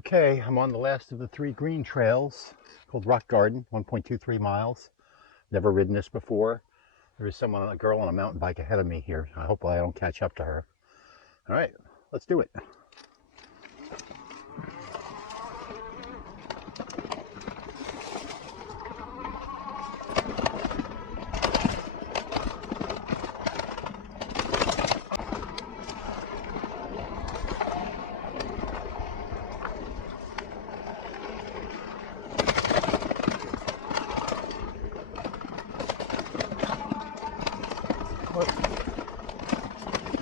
Okay, I'm on the last of the 3 green trails called Rock Garden, 1.23 miles. Never ridden this before. There is a girl on a mountain bike ahead of me here. I hope I don't catch up to her. All right, let's do it.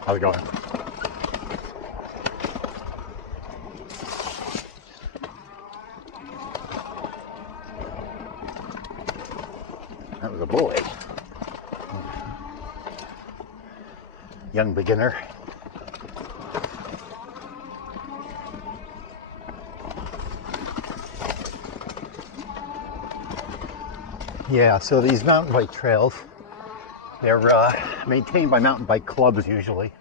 How's it going? That was a boy. Young beginner. Yeah, so these mountain bike trails, they're maintained by mountain bike clubs usually,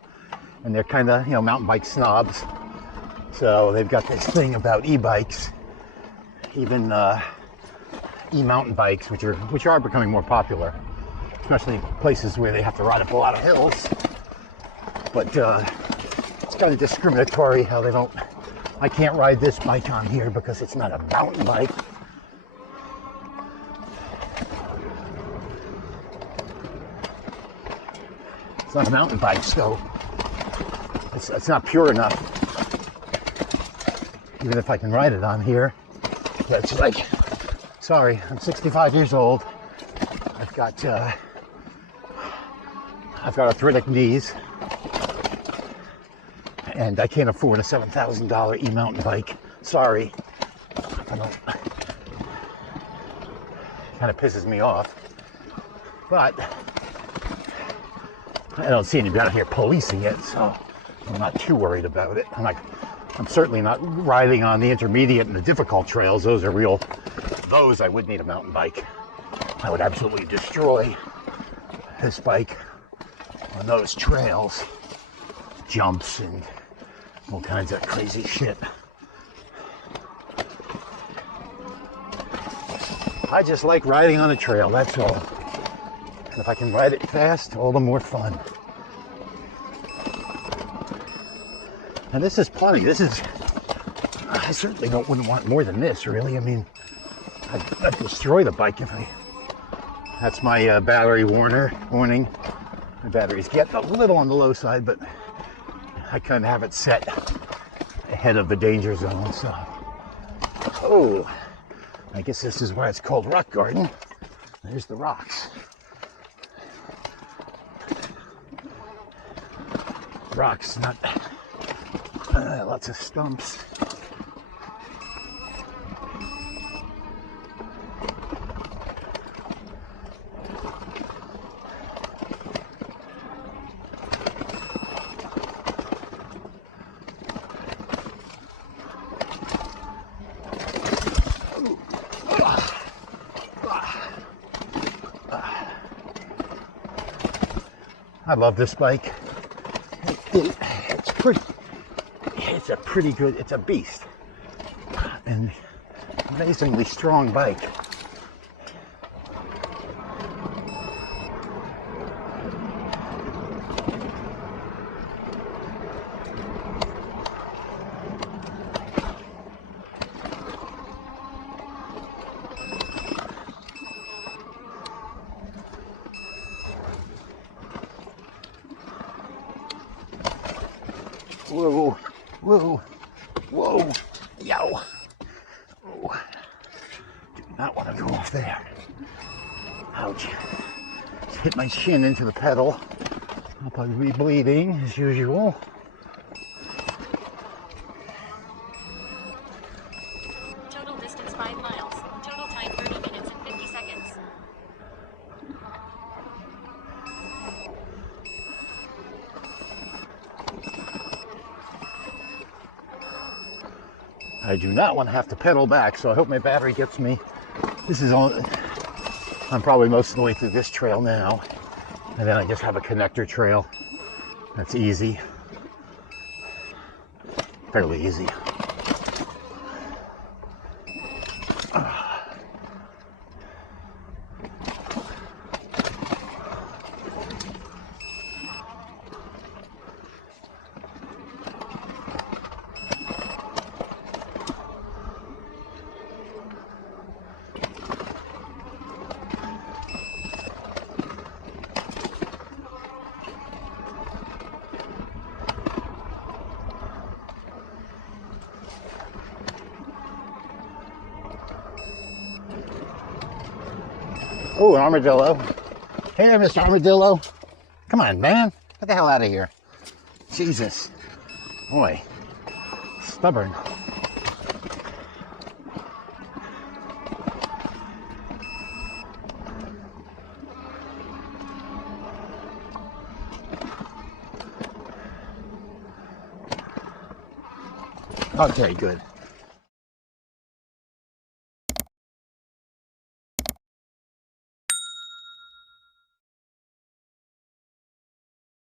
and they're kind of, mountain bike snobs. So they've got this thing about e-bikes, even e-mountain bikes, which are becoming more popular, especially in places where they have to ride up a lot of hills. But it's kind of discriminatory how I can't ride this bike on here because it's not a mountain bike. It's not a mountain bike, so it's not pure enough. Even if I can ride it on here, but it's like, sorry, I'm 65 years old. I've got arthritic knees, and I can't afford a $7,000 e-mountain bike. Sorry, kind of pisses me off, but I don't see anybody out here policing it, so I'm not too worried about it. I'm certainly not riding on the intermediate and the difficult trails. Those I would need a mountain bike. I would absolutely destroy this bike on those trails. Jumps and all kinds of crazy shit. I just like riding on a trail, that's all. And if I can ride it fast, all the more fun. And this is plenty. I certainly wouldn't want more than this, really. I mean, I'd destroy the bike if that's my battery warning. The battery's getting a little on the low side, but I kind of have it set ahead of the danger zone, so. Oh, I guess this is why it's called Rock Garden. There's the rocks. Rocks, not lots of stumps. I love this bike. It's a beast, and amazingly strong bike. Whoa, whoa, whoa, yow. Oh, do not want to go off there. Ouch. Just hit my shin into the pedal. I'll probably be bleeding as usual. Total distance 5 miles. Total time 30 minutes and 50 seconds. I do not want to have to pedal back, so I hope my battery gets me. I'm probably most of the way through this trail now, and then I just have a connector trail. That's easy. Fairly easy. Oh, an armadillo. Hey there, Mr. Armadillo. Come on, man. Get the hell out of here. Jesus. Boy. Stubborn. Okay, good.